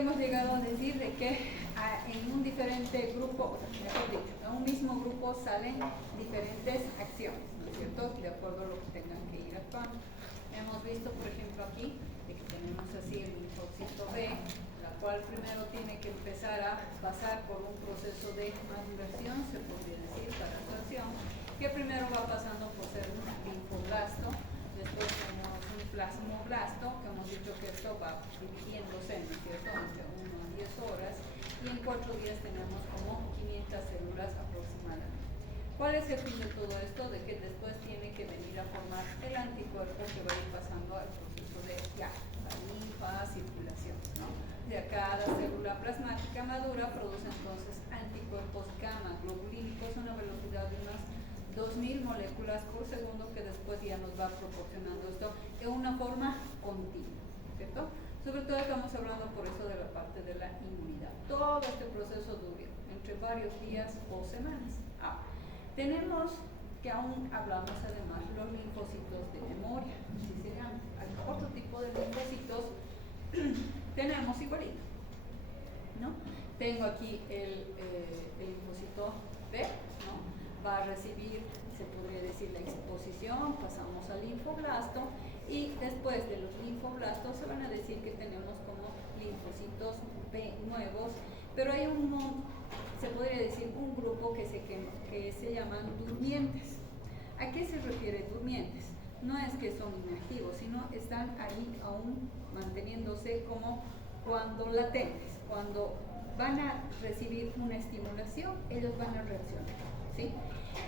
hemos llegado a decir de que en un diferente grupo, mejor dicho, en un mismo grupo salen diferentes acciones, ¿no es cierto? De acuerdo a lo que tengan que ir actuando. Hemos visto, por ejemplo, aquí, de que tenemos así el linfocito B, la cual primero tiene que empezar a pasar por un proceso de maduración, se podría decir, para actuación, que primero va pasando por ser un linfoblasto, después tenemos un plasmoblasto, que hemos dicho que esto va dividiéndose, ¿no es cierto?, entre 1 a 10 horas, y en 4 días tenemos como 500 células aproximadamente. ¿Cuál es el fin de todo esto? De que después tiene que venir a formar el anticuerpo que va a ir pasando al proceso de la linfa, circulación, ¿no? De cada célula plasmática madura produce entonces anticuerpos gamma globulínicos a una velocidad de unas 2000 moléculas por segundo, que después ya nos va proporcionando esto en una forma continua, ¿cierto? Sobre todo estamos hablando por eso de la parte de la inmunidad. Todo este proceso dura entre varios días o semanas. Tenemos que aún hablamos además los linfocitos de memoria, así se llama. Hay otro tipo de linfocitos, tenemos igualito, ¿no? Tengo aquí el linfocito B, ¿no? Va a recibir, se podría decir, la exposición, pasamos al linfoblasto, y después de los linfoblastos se van a decir que tenemos como linfocitos B nuevos, pero hay se podría decir un grupo que se llaman durmientes. ¿A qué se refiere durmientes? No es que son inactivos, sino están ahí aún manteniéndose como cuando latentes, cuando van a recibir una estimulación, ellos van a reaccionar, ¿sí?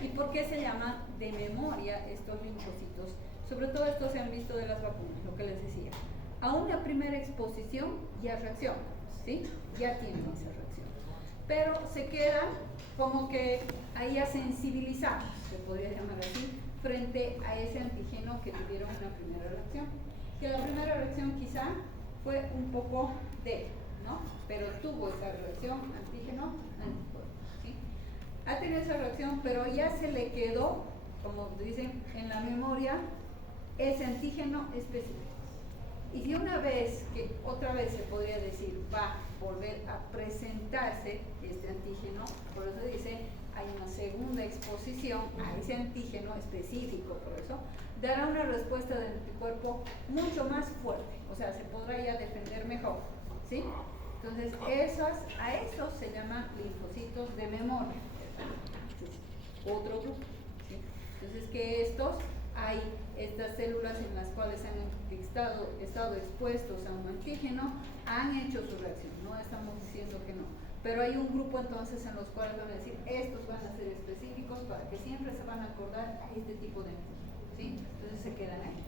¿Y por qué se llaman de memoria estos linfocitos? Sobre todo estos se han visto de las vacunas, lo que les decía. A una primera exposición ya reaccionan, ¿sí? Ya tienen esa reacción. Pero se quedan como que ahí a sensibilizados, se podría llamar así, frente a ese antígeno que tuvieron una primera reacción. Que la primera reacción quizá fue un poco débil, ¿no? Pero tuvo esa reacción antígeno-anticuerpo, ¿sí? Ha tenido esa reacción, pero ya se le quedó, como dicen, en la memoria, ese antígeno específico. Y si una vez, que otra vez se podría decir, va a volver a presentarse este antígeno, por eso dice, hay una segunda exposición a ese antígeno específico, por eso, dará una respuesta del anticuerpo mucho más fuerte, o sea, se podrá ya defender mejor, ¿sí? Entonces, a esos se llaman linfocitos de memoria, otro grupo, ¿sí? Entonces, que estos, hay estas células en las cuales han estado expuestos a un antígeno, han hecho su reacción, no estamos diciendo que no, pero hay un grupo entonces en los cuales van a decir, estos van a ser específicos para que siempre se van a acordar a este tipo de antígeno, ¿sí? Entonces se quedan ahí.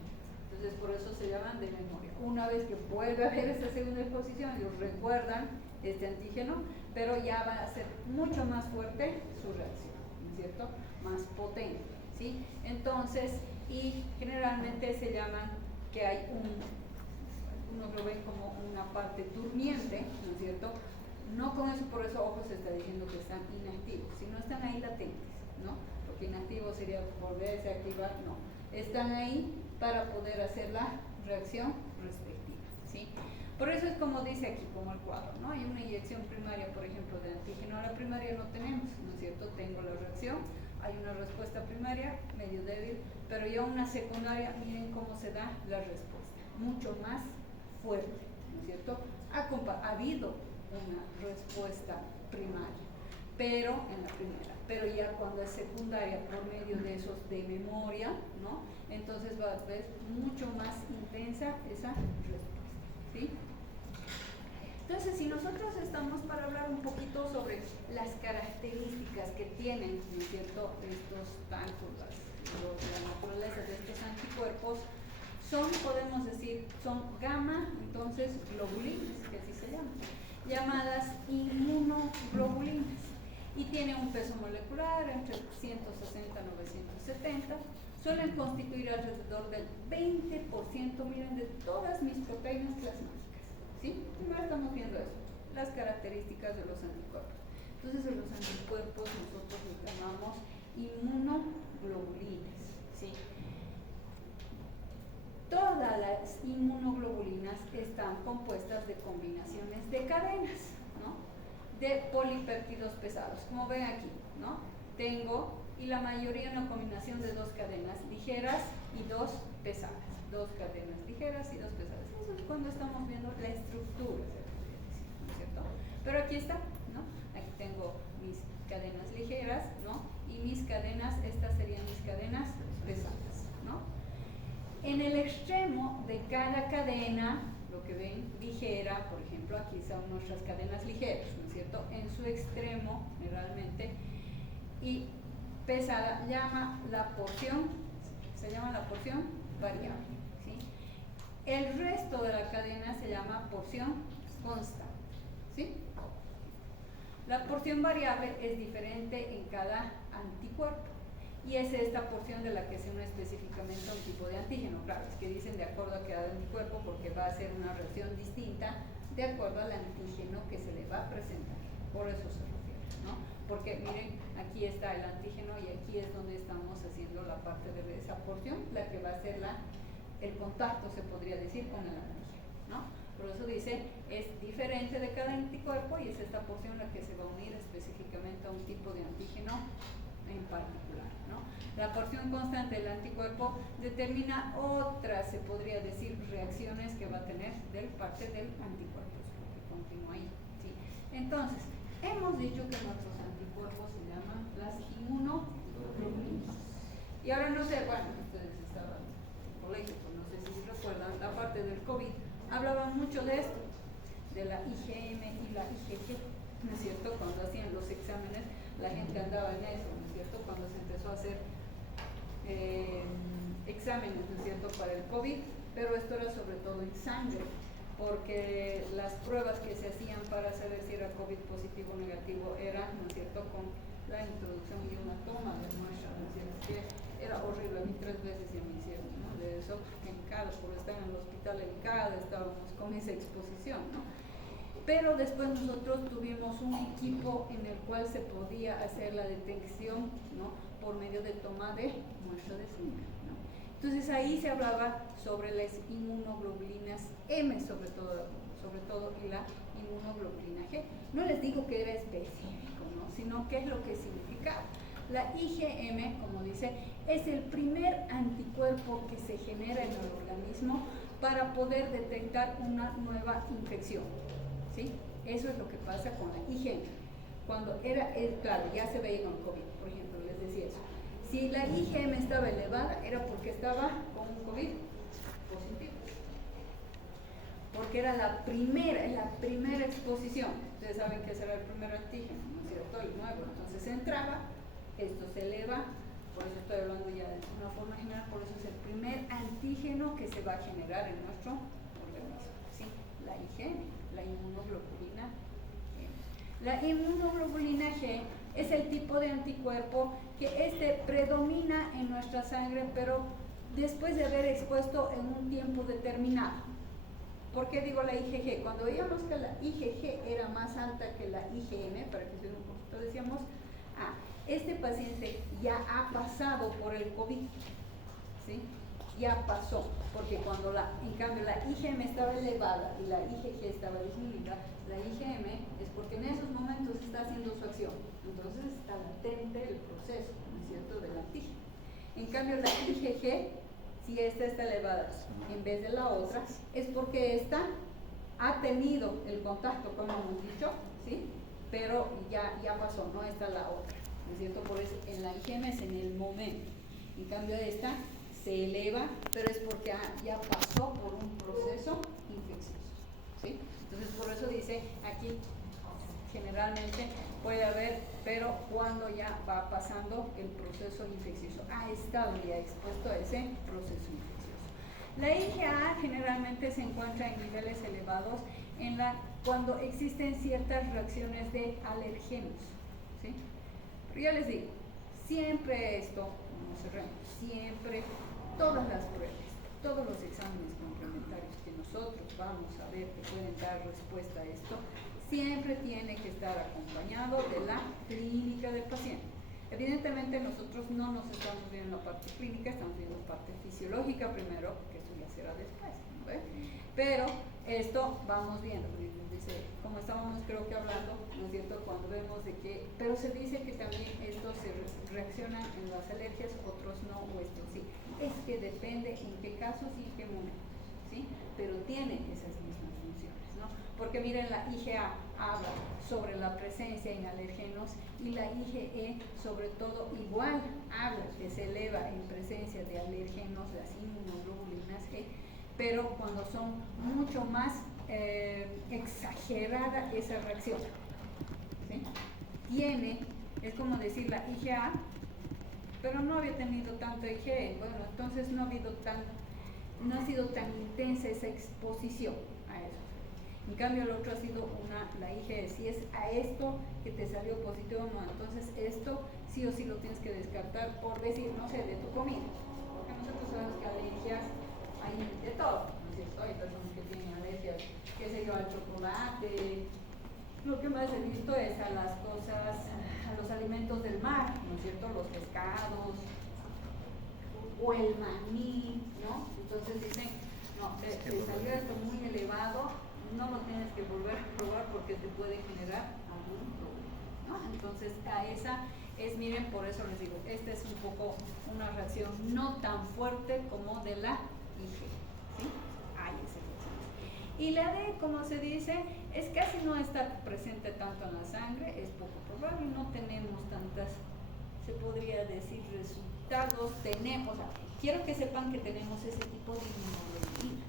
Entonces por eso se llaman de memoria. Una vez que vuelve a haber esta segunda exposición, ellos recuerdan este antígeno, pero ya va a ser mucho más fuerte su reacción, ¿no es cierto? Más potente, ¿sí? Entonces, y generalmente se llaman que hay uno lo ve como una parte durmiente, ¿no es cierto? No con eso, por eso ojo se está diciendo que están inactivos, sino están ahí latentes, ¿no? Porque inactivo sería volverse a activar, no. Están ahí para poder hacer la reacción respectiva, ¿sí? Por eso es como dice aquí, como el cuadro, ¿no? Hay una inyección primaria, por ejemplo, de antígeno. A la primaria no tenemos, ¿no es cierto? Tengo la reacción, hay una respuesta primaria, medio débil, pero ya una secundaria, miren cómo se da la respuesta, mucho más fuerte, ¿no es cierto? Ha habido una respuesta primaria, pero en la primera, pero ya cuando es secundaria por medio de esos de memoria, ¿no? Entonces va a ser mucho más intensa esa respuesta, ¿sí? Entonces, si nosotros estamos para hablar un poquito sobre las características que tienen, ¿no es cierto?, estos tanto la naturaleza de estos anticuerpos, podemos decir, son gamma, entonces, globulinas, que así se llaman, llamadas inmunoglobulinas, y tiene un peso molecular entre 160 a 970, suelen constituir alrededor del 20%, miren, de todas mis proteínas plasmáticas, ¿sí? Primero estamos viendo eso, las características de los anticuerpos. Entonces, a los anticuerpos nosotros los llamamos inmunoglobulinas, ¿sí? Todas todas las inmunoglobulinas están compuestas de combinaciones de cadenas, ¿no? De polipéptidos pesados, como ven aquí, ¿no? Tengo, y la mayoría una combinación de dos cadenas ligeras y dos pesadas. Dos cadenas ligeras y dos pesadas. Eso es cuando estamos viendo la estructura, ¿no es cierto? Pero aquí está, ¿no? Aquí tengo mis cadenas ligeras, ¿no? Y mis cadenas, estas serían mis cadenas pesadas, ¿no? En el extremo de cada cadena, lo que ven ligera, por ejemplo, aquí son nuestras cadenas ligeras, ¿no es cierto? En su extremo, generalmente, y pesada, se llama la porción variable, ¿sí? El resto de la cadena se llama porción constante, ¿sí? La porción variable es diferente en cada anticuerpo. Y es esta porción de la que se une específicamente a un tipo de antígeno. Claro, es que dicen de acuerdo a cada anticuerpo porque va a ser una reacción distinta de acuerdo al antígeno que se le va a presentar. Por eso se refiere, ¿no? Porque miren, aquí está el antígeno y aquí es donde estamos haciendo la parte de esa porción, la que va a ser el contacto, se podría decir, con el antígeno, ¿no? Por eso dice, es diferente de cada anticuerpo y es esta porción la que se va a unir específicamente a un tipo de antígeno en particular, ¿no? La porción constante del anticuerpo determina otras, se podría decir, reacciones que va a tener del parte del anticuerpo, que continúa ahí, ¿sí? Entonces, hemos dicho que nuestros anticuerpos se llaman las inmunoglobulinas. Y ahora no sé, bueno, ustedes estaban en colegio, pues no sé si recuerdan, la parte del COVID, hablaban mucho de esto, de la IgM y la IgG, ¿no es cierto? Cuando hacían los exámenes, la gente andaba en eso, ¿no es cierto? Cuando se empezó a hacer exámenes, ¿no es cierto?, para el COVID, pero esto era sobre todo en sangre, porque las pruebas que se hacían para saber si era COVID positivo o negativo eran, ¿no es cierto?, con la introducción y una toma de muestra, ¿no es cierto?, que era horrible. A mí 3 veces ya me hicieron, ¿no?, de eso, en cada, por estar en el hospital en cada estábamos con esa exposición, ¿no? Pero después nosotros tuvimos un equipo en el cual se podía hacer la detección, ¿no?, por medio de toma de muestra de sangre, ¿no? Entonces ahí se hablaba sobre las inmunoglobulinas M, sobre todo y la inmunoglobulina G. No les digo que era específico, ¿no?, sino qué es lo que significaba. La IgM, como dice, es el primer anticuerpo que se genera en el organismo para poder detectar una nueva infección, ¿sí? Eso es lo que pasa con la IgM. Cuando claro, ya se veía con el COVID, por ejemplo, les decía eso. Si la IgM estaba elevada, era porque estaba con un COVID positivo. Porque era la primera exposición. Ustedes saben que ese era el primer antígeno, ¿no es cierto?, el nuevo. Entonces entraba, esto se eleva, por eso estoy hablando ya de una forma general, por eso es el primer antígeno que se va a generar en nuestro organismo, ¿sí? La IgM, la inmunoglobulina G. La inmunoglobulina G es el tipo de anticuerpo que predomina en nuestra sangre, pero después de haber expuesto en un tiempo determinado. ¿Por qué digo la IgG? Cuando veíamos que la IgG era más alta que la IgM, para que se un poquito, decíamos, este paciente ya ha pasado por el COVID, ¿sí? Ya pasó, porque cuando en cambio la IgM estaba elevada y la IgG estaba disminuida, la IgM es porque en esos momentos está haciendo su acción, entonces está latente el proceso, ¿no es cierto?, del antígeno. En cambio la IgG, si esta está elevada en vez de la otra, es porque esta ha tenido el contacto, como hemos dicho, ¿sí?, pero ya pasó, no está la otra, ¿no es cierto? Por eso en la IgM es en el momento. En cambio esta se eleva, pero es porque ya pasó por un proceso infeccioso, ¿sí? Entonces por eso dice aquí, generalmente puede haber, pero cuando ya va pasando el proceso infeccioso, ha estado ya expuesto a ese proceso infeccioso. La IgA generalmente se encuentra en niveles elevados cuando existen ciertas reacciones de alergenos, ¿sí? Pero ya les digo, siempre esto, no cerremos, siempre todas las pruebas, todos los exámenes complementarios que nosotros vamos a ver que pueden dar respuesta a esto, siempre tiene que estar acompañado de la clínica del paciente. Evidentemente nosotros no nos estamos viendo la parte clínica, estamos viendo la parte fisiológica primero, que eso ya será después, ¿no ve? Pero esto vamos viendo, dice, como estábamos creo que hablando, ¿no es cierto?, cuando vemos de que, pero se dice que también estos se reaccionan en las alergias, otros no, o estos sí. Es que depende en qué casos y en qué momentos, ¿sí? Pero tiene esas mismas funciones, ¿no? Porque miren, la IgA habla sobre la presencia en alergenos y la IgE sobre todo igual habla que se eleva en presencia de alergenos, las inmunoglobulinas G, pero cuando son mucho más exagerada esa reacción, ¿sí? Es como decir la IgA, pero no había tenido tanto IgE, bueno, entonces no ha sido tan intensa esa exposición a eso. En cambio el otro ha sido la IgE, si es a esto que te salió positivo, no, entonces esto sí o sí lo tienes que descartar por decir, no sé, de tu comida, porque nosotros sabemos que alergias hay de todo, ¿no es cierto? Hay personas que tienen alergias, qué sé yo, al chocolate. Lo que más he visto es a las cosas, a los alimentos del mar, ¿no es cierto? Los pescados o el maní, ¿no? Entonces dicen, no, te salió esto muy elevado, no lo tienes que volver a probar porque te puede generar algún problema, ¿no? Entonces a esa es, miren, por eso les digo, esta es un poco una reacción no tan fuerte como de la IgE, ¿sí? Hay excepciones. Y la D, como se dice, es casi no está presente tanto en la sangre, es poco probable, no tenemos tantas, se podría decir, resultados, tenemos, o sea, quiero que sepan que tenemos ese tipo de inmunoglobulina,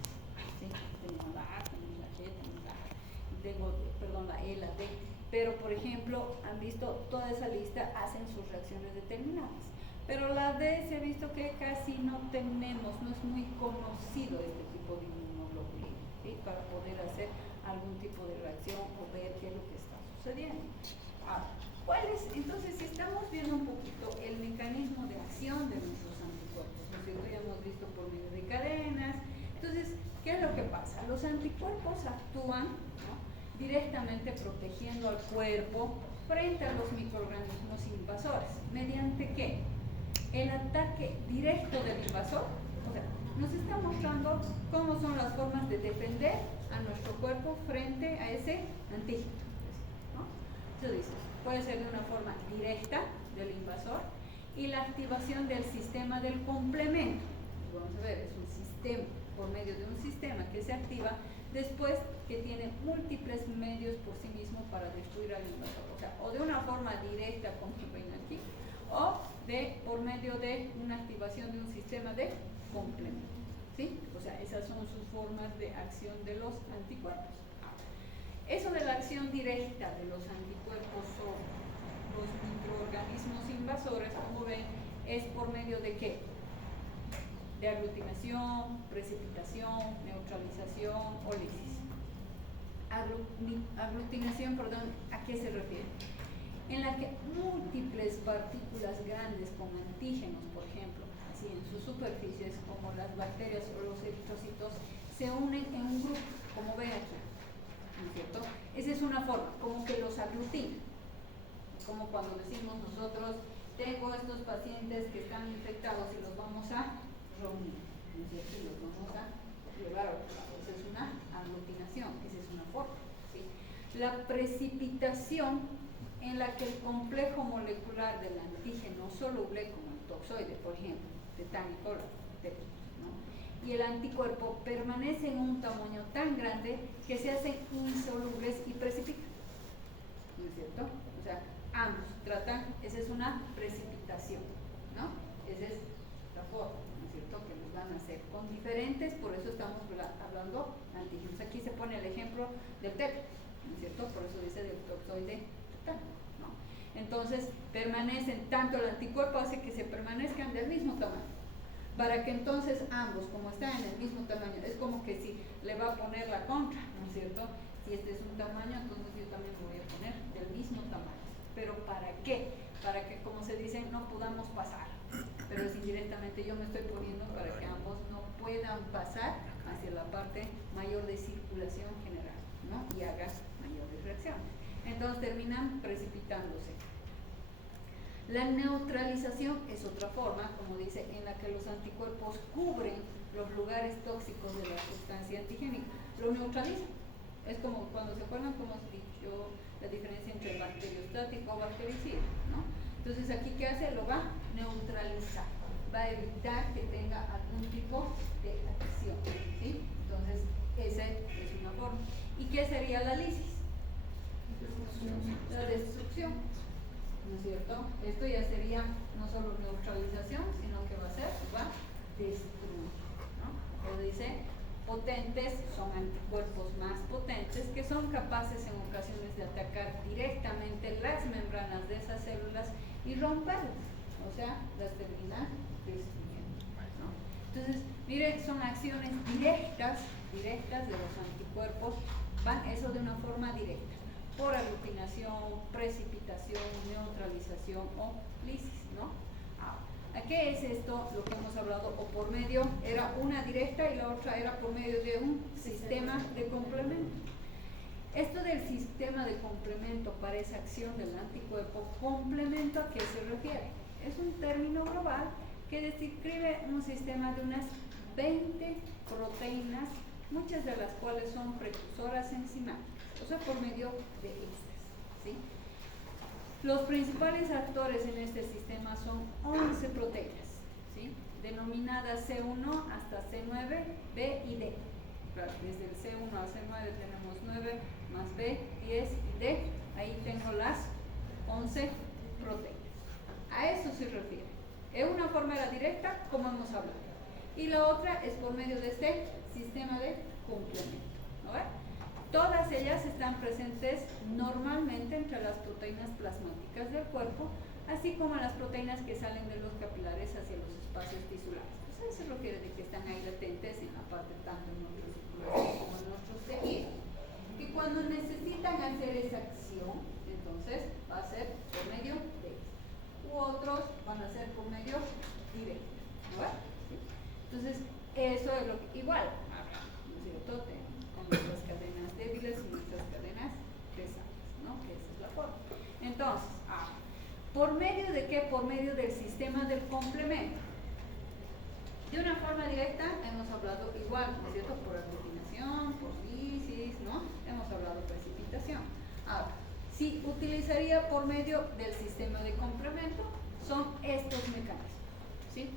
¿sí? Tenemos la A, tenemos la G, tenemos la A, perdón, la E, la D, pero por ejemplo, han visto toda esa lista, hacen sus reacciones determinadas. Pero la D se ha visto que casi no tenemos, no es muy conocido este tipo de inmunoglobulina, ¿sí? Para poder hacer algún tipo de reacción o ver qué es lo que está sucediendo. Ahora, ¿cuál es? Entonces, si estamos viendo un poquito el mecanismo de acción de nuestros anticuerpos, ¿no es cierto? Ya hemos visto por medio de cadenas. Entonces, ¿qué es lo que pasa? Los anticuerpos actúan, ¿no?, directamente protegiendo al cuerpo frente a los microorganismos invasores. ¿Mediante qué? El ataque directo del invasor, o sea, nos está mostrando cómo son las formas de defender a nuestro cuerpo frente a ese antígeno, ¿no? Entonces, puede ser de una forma directa del invasor y la activación del sistema del complemento. Vamos a ver, es un sistema, por medio de un sistema que se activa después que tiene múltiples medios por sí mismo para destruir al invasor, o sea, o de una forma directa como ven aquí, o por medio de una activación de un sistema de complemento, ¿sí? O sea, esas son sus formas de acción de los anticuerpos. Eso de la acción directa de los anticuerpos sobre los microorganismos invasores, como ven, es por medio de ¿qué? De aglutinación, precipitación, neutralización o lisis. Aglutinación, perdón, ¿a qué se refiere? En la que múltiples partículas grandes con antígenos, por ejemplo, así en sus superficies, como las bacterias o los eritrocitos, se unen en un grupo, como ven aquí, ¿no es cierto? Esa es una forma, como que los aglutina, como cuando decimos nosotros, tengo estos pacientes que están infectados y los vamos a reunir, ¿no es cierto? Y los vamos a llevar a otro lado. Esa es una aglutinación, esa es una forma, ¿sí? La precipitación, en la que el complejo molecular del antígeno soluble, como el toxoide, por ejemplo, tetánico, ¿no?, y el anticuerpo permanece en un tamaño tan grande que se hacen insolubles y precipitan, ¿no es cierto? O sea, ambos tratan, esa es una precipitación, ¿no? Esa es la forma, ¿no es cierto?, que nos van a hacer con diferentes, por eso estamos hablando de antígenos. Aquí se pone el ejemplo del TEP, ¿no es cierto? Por eso dice del toxoide, ¿no? Entonces permanecen, tanto el anticuerpo hace que se permanezcan del mismo tamaño, para que entonces ambos, como están en el mismo tamaño, es como que si le va a poner la contra, ¿no es cierto? Si este es un tamaño, entonces yo también lo voy a poner del mismo tamaño. ¿Pero para qué? Para que, como se dice, no podamos pasar, pero es indirectamente yo me estoy poniendo para que ambos no puedan pasar hacia la parte mayor de circulación general, ¿no?, y hagan mayores reacciones. Entonces terminan precipitándose. La neutralización es otra forma, como dice, en la que los anticuerpos cubren los lugares tóxicos de la sustancia antigénica, lo neutralizan. Es como cuando se acuerdan, como os he dicho, la diferencia entre bacteriostático o bactericida, ¿no? Entonces aquí, ¿qué hace? Lo va a neutralizar, va a evitar que tenga algún tipo de acción, ¿sí? Entonces, esa es una forma. ¿Y qué sería la lisis? La destrucción, ¿no es cierto? Esto ya sería no solo neutralización, sino que va a ser, va a destruir, ¿no? Como dice, potentes son anticuerpos más potentes que son capaces en ocasiones de atacar directamente las membranas de esas células y romperlas, o sea, las termina destruyendo, ¿no? Entonces, miren, son acciones directas de los anticuerpos, van eso de una forma directa, por aglutinación, precipitación, neutralización o lisis, ¿no? ¿A qué es esto lo que hemos hablado? O por medio, era una directa y la otra era por medio de un sistema de complemento. Esto del sistema de complemento para esa acción del anticuerpo, ¿complemento a qué se refiere? Es un término global que describe un sistema de unas 20 proteínas, muchas de las cuales son precursoras enzimáticas, o sea, por medio de estas, ¿sí? Los principales actores en este sistema son 11 proteínas, ¿sí? Denominadas C1 hasta C9, B y D. Desde el C1 a C9 tenemos 9 más B, 10 y D. Ahí tengo las 11 proteínas. A eso se refiere. Es una fórmula directa, como hemos hablado. Y la otra es por medio de este sistema de complemento, ¿no ve? Todas ellas están presentes normalmente entre las proteínas plasmáticas del cuerpo, así como las proteínas que salen de los capilares hacia los espacios tisulares. Eso se refiere de que están ahí latentes en la parte tanto en nuestra circulación como en nuestros tejidos. Y cuando necesitan hacer esa acción, entonces va a ser por medio de esto. U otros van a ser por medio directo, ¿no ve? ¿Sí? Entonces, eso es lo que igual, ¿no es cierto? Con nuestras cadenas débiles y nuestras cadenas pesadas, ¿no? Que esa es la forma. Entonces, ¿por medio de qué? Por medio del sistema del complemento. De una forma directa hemos hablado igual, ¿no es cierto? Por aglutinación, por lisis, ¿no? Hemos hablado de precipitación. Ahora, si utilizaría por medio del sistema de complemento, son estos mecanismos, ¿sí?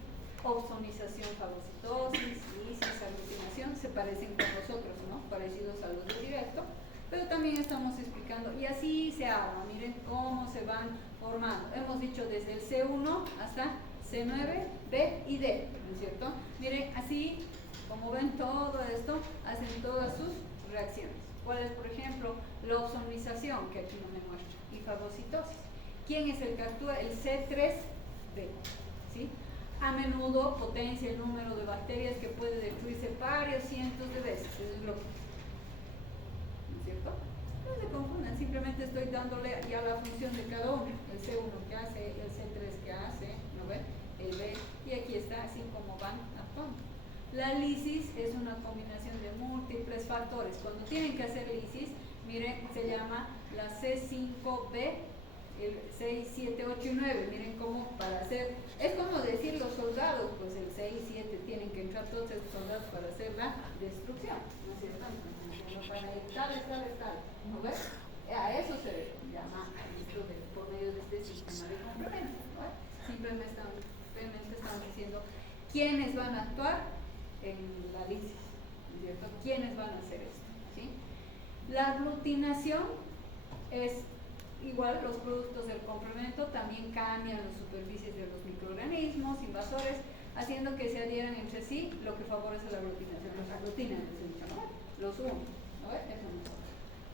Opsonización, fagocitosis, lisis, aglutinación, se parecen con nosotros, ¿no? Parecidos a los de directo, pero también estamos explicando, y así se arma, miren cómo se van formando. Hemos dicho desde el C1 hasta C9, B y D, ¿no es cierto? Miren, así, como ven todo esto, hacen todas sus reacciones. ¿Cuál es, por ejemplo, la opsonización, que aquí no me muestra, y fagocitosis? ¿Quién es el que actúa? El C3B, ¿sí? A menudo potencia el número de bacterias que puede destruirse varios cientos de veces, eso es lo que, ¿no es cierto? No se confundan, simplemente estoy dándole ya la función de cada uno, el C1 que hace, el C3 que hace, ¿no ven? El B, y aquí está así como van actuando. La lisis es una combinación de múltiples factores. Cuando tienen que hacer lisis, miren, se llama la C5B, el 6, 7, 8 y 9, miren cómo para hacer, es como decir los soldados, pues el 6, 7 tienen que entrar todos esos soldados para hacer la destrucción, ¿no es cierto? Entonces, para ir tal, ¿no ves? A eso se llama esto por medio de este sistema de complemento, ¿no? Simplemente estamos diciendo quiénes van a actuar en la lisis, ¿no es cierto? ¿Quiénes van a hacer esto? ¿Sí? La aglutinación es igual, los productos del complemento también cambian las superficies de los microorganismos invasores, haciendo que se adhieran entre sí, lo que favorece la aglutinación. Los aglutinan, ¿no? Los unen, ¿no? Eso no.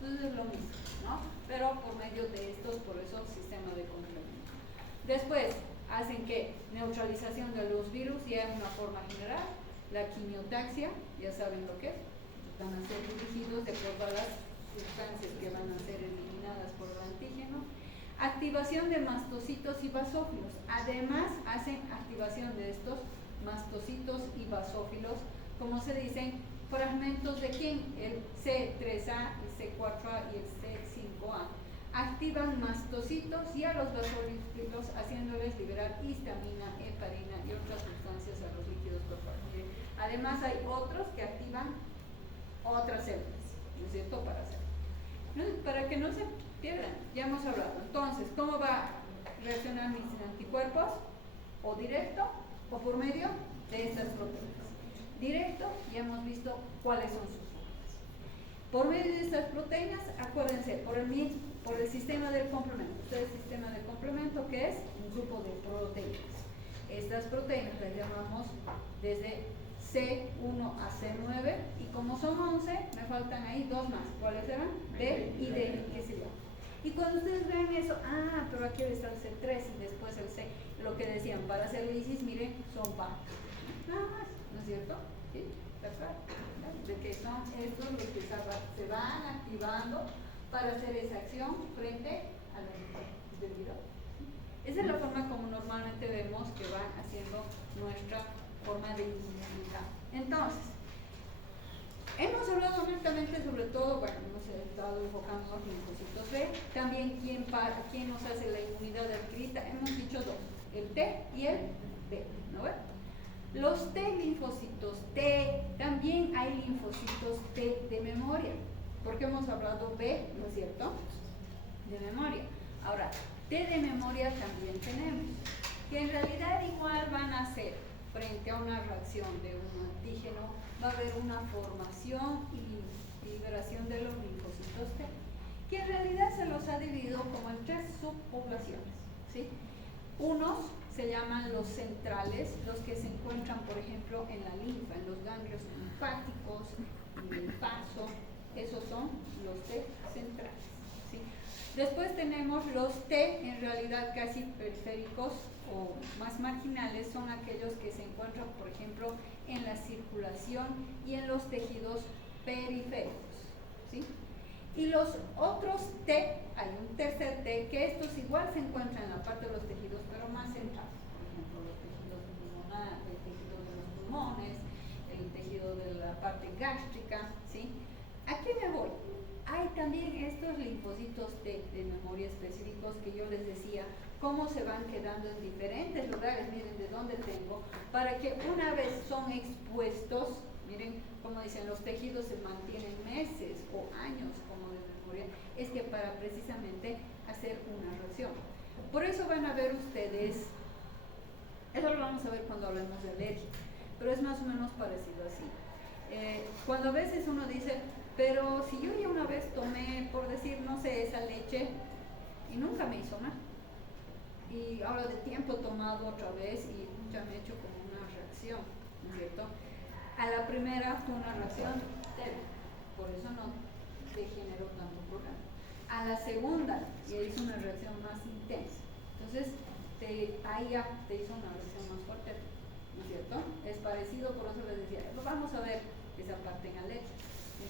Entonces es lo mismo, ¿no? Pero por medio de estos, por eso, sistema de complemento. Después, hacen que neutralización de los virus, ya en una forma general, la quimiotaxia, ya saben lo que es, van a ser dirigidos de acuerdo a las sustancias que van a ser eliminadas por el antígeno. Activación de mastocitos y basófilos. Además, hacen activación de estos mastocitos y basófilos, como se dicen, fragmentos de quién? El C3A, el C4A y el C5A. activan mastocitos y a los vasodistritos, haciéndoles liberar histamina, heparina y otras sustancias a los líquidos corporales. Además hay otros que activan otras células, ¿no es cierto? Para que no se pierdan, ya hemos hablado. Entonces, ¿cómo va a reaccionar mis anticuerpos? O directo o por medio de estas proteínas. Directo, ya hemos visto cuáles son sus formas. Por medio de estas proteínas, acuérdense, por el sistema del complemento. Este sistema del complemento, que es un grupo de proteínas. Estas proteínas las llamamos desde C1 a C9, y como son 11, me faltan ahí dos más. ¿Cuáles serán? D y D, qué sé yo. Y cuando ustedes vean eso, pero aquí está el C3 y después el C, lo que decían, para hacer lisis, miren, son partes. Nada más, ¿no es cierto? ¿Sí? De que son estos los que se van activando para hacer esa acción frente a la debilidad. Esa es la forma como normalmente vemos que van haciendo nuestra forma de inmunidad. Entonces, hemos hablado abiertamente sobre todo, bueno, hemos estado enfocando en los linfocitos B, también quién nos hace la inmunidad adquirida, hemos dicho dos, el T y el B, ¿no ven? Los T linfocitos T, también hay linfocitos T de memoria, porque hemos hablado B, ¿no es cierto? De memoria. Ahora, T de memoria también tenemos, que en realidad igual van a ser, frente a una reacción de un antígeno, va a haber una formación y liberación de los linfocitos T, que en realidad se los ha dividido como en tres subpoblaciones, ¿sí? Unos se llaman los centrales, los que se encuentran, por ejemplo, en la linfa, en los ganglios linfáticos, en el paso, esos son los T centrales, ¿sí? Después tenemos los T, en realidad casi periféricos o más marginales, son aquellos que se encuentran, por ejemplo, en la circulación y en los tejidos periféricos, ¿sí? Y los otros T, hay un tercer T, que estos igual se encuentran en la parte de los tejidos, pero más centrales, por ejemplo, los tejidos pulmonares, el tejido de los pulmones, el tejido de la parte gástrica, ¿sí? ¿A qué me voy? Hay también estos linfocitos T de memoria específicos que yo les decía, cómo se van quedando en diferentes lugares, miren de dónde tengo, para que una vez son expuestos, miren, como dicen, los tejidos se mantienen meses o años como de memoria, es que para precisamente hacer una reacción. Por eso van a ver ustedes, eso lo vamos a ver cuando hablemos de alergia, pero es más o menos parecido así. Cuando a veces uno dice, pero si yo ya una vez tomé, por decir, no sé, esa leche y nunca me hizo mal, y ahora de tiempo he tomado otra vez y ya me he hecho como una reacción, ¿no es cierto? A la primera fue una reacción débil, por eso no te generó tanto problema. A la segunda ya hizo una reacción más intensa, entonces ahí ya te hizo una reacción más fuerte, ¿no es cierto? Es parecido, por eso les decía, vamos a ver esa parte en alergia, ¿sí?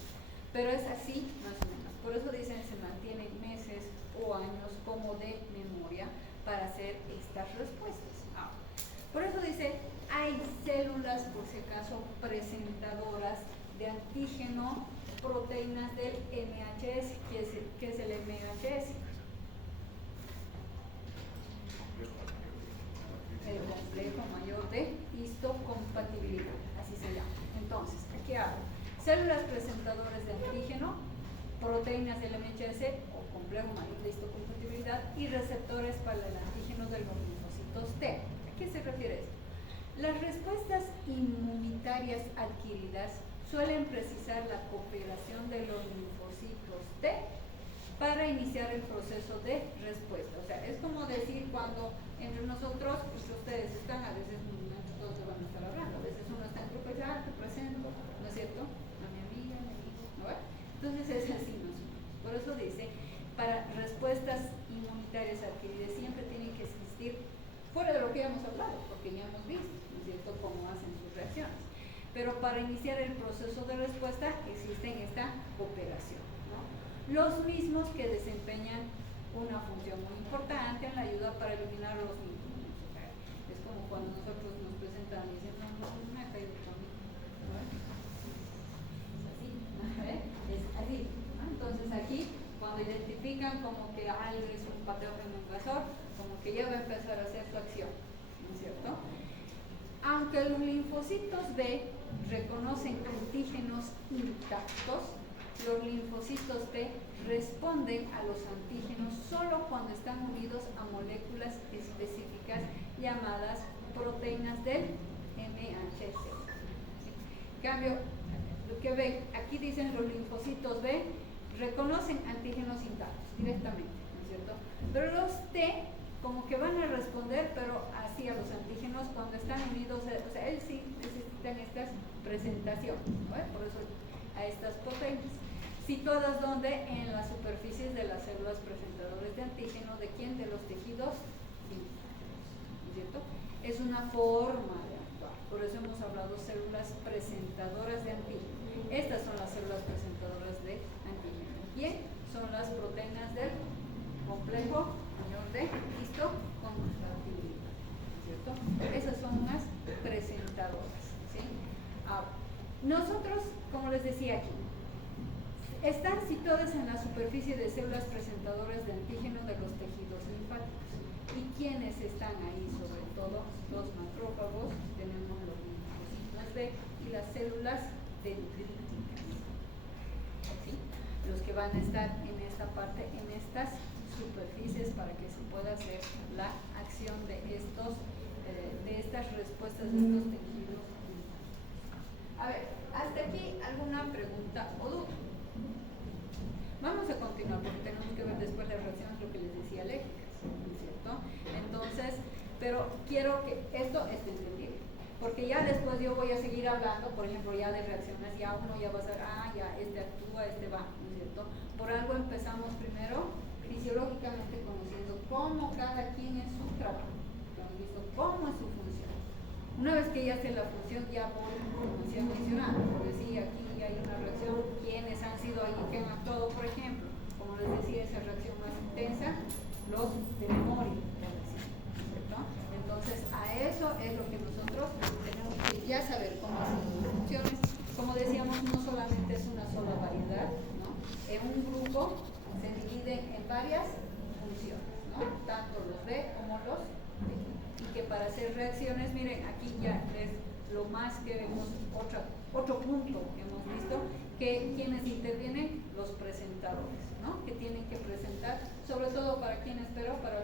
Pero es así más o menos, por eso dicen se mantienen meses o años como de memoria para hacer estas respuestas. Por eso dice, hay células, por si acaso, presentadoras de antígeno, proteínas del MHS. ¿Qué es el MHS? El complejo mayor de histocompatibilidad, así se llama. Entonces, aquí hablo. Células presentadoras de antígeno, proteínas del MHS o complejo mayor de histocompatibilidad y receptores para el antígeno de los linfocitos T. ¿A qué se refiere esto? Las respuestas inmunitarias adquiridas suelen precisar la cooperación de los linfocitos T para iniciar el proceso de respuesta. O sea, es como decir cuando entre nosotros, pues ustedes están, a veces en un momento todos se van a estar hablando, a veces uno está en grupo y dice, te presento, ¿no es cierto? A mi amiga, mi amigo, ¿no ves? Entonces es así más o menos. Por eso dice, para respuestas inmunitarias adquiridas siempre tienen que existir, fuera de lo que ya hemos hablado, porque ya hemos visto, ¿no es cierto?, cómo hacen sus reacciones. Pero para iniciar el proceso de respuesta existen esta cooperación, ¿no? Los mismos que desempeñan una función muy importante en la ayuda para eliminar los microbios. O sea, es como cuando nosotros nos presentan y dicen, no me ha caído conmigo, ¿no? Es así, ¿no? Es así, ¿no? Entonces aquí, cuando cuando identifican como que algo es un patógeno invasor, como que ya va a empezar a hacer su acción, ¿no es cierto? Aunque los linfocitos B reconocen antígenos intactos, los linfocitos T responden a los antígenos solo cuando están unidos a moléculas específicas llamadas proteínas del MHC. ¿Sí? En cambio, lo que ven, aquí dicen los linfocitos B reconocen antígenos intactos directamente, ¿no es cierto? Pero los T como que van a responder, pero así a los antígenos cuando están unidos, o sea, él sí necesitan estas presentaciones, ¿no? Por eso a estas proteínas. Situadas donde en las superficies de las células presentadoras de antígeno, ¿de quién? De los tejidos linfáticos, ¿no es cierto? Es una forma de actuar, por eso hemos hablado células presentadoras de antígeno. Estas son las células presentadoras de antígeno. ¿Quién? Son las proteínas del complejo mayor de histocontractilidad, ¿no es cierto? Esas son unas presentadoras, ¿sí? Ahora, nosotros, como les decía aquí, están situadas en la superficie de células presentadoras de antígeno de los tejidos linfáticos. ¿Y quiénes están ahí? Sobre todo los macrófagos, tenemos los linfocitos B y las células dendríticas, ¿sí? Los que van a estar en esta parte, en estas superficies para que se pueda hacer la acción de estos, de estas respuestas de estos tejidos linfáticos. A ver, hasta aquí alguna pregunta o duda. Vamos a continuar porque tenemos que ver después las reacciones, lo que les decía, alérgicas, ¿no es cierto? Entonces, pero quiero que esto esté entendido, porque ya después yo voy a seguir hablando, por ejemplo, ya de reacciones, ya uno ya va a saber, ya este actúa, este va, ¿no es cierto? Por algo empezamos primero fisiológicamente conociendo cómo cada quien es su trabajo, ¿no? ¿Visto? Cómo es su función. Una vez que ya sé la función, ya voy, como decía, mencionando, por decir aquí hay una reacción, quiénes han sido ahí que han actuado, por ejemplo, como les decía, esa reacción más intensa, los de memoria, ¿cierto? Entonces, a eso es lo que nosotros tenemos que ya saber cómo hacen sus funciones. Como decíamos, no solamente es una sola variedad, ¿no? En un grupo se dividen en varias funciones, ¿no? Tanto los B como los T. Y que para hacer reacciones, miren, aquí ya es lo más que vemos, otro punto que hemos visto, que quienes intervienen, los presentadores, ¿no? Que tienen que presentar, sobre todo para quienes, pero para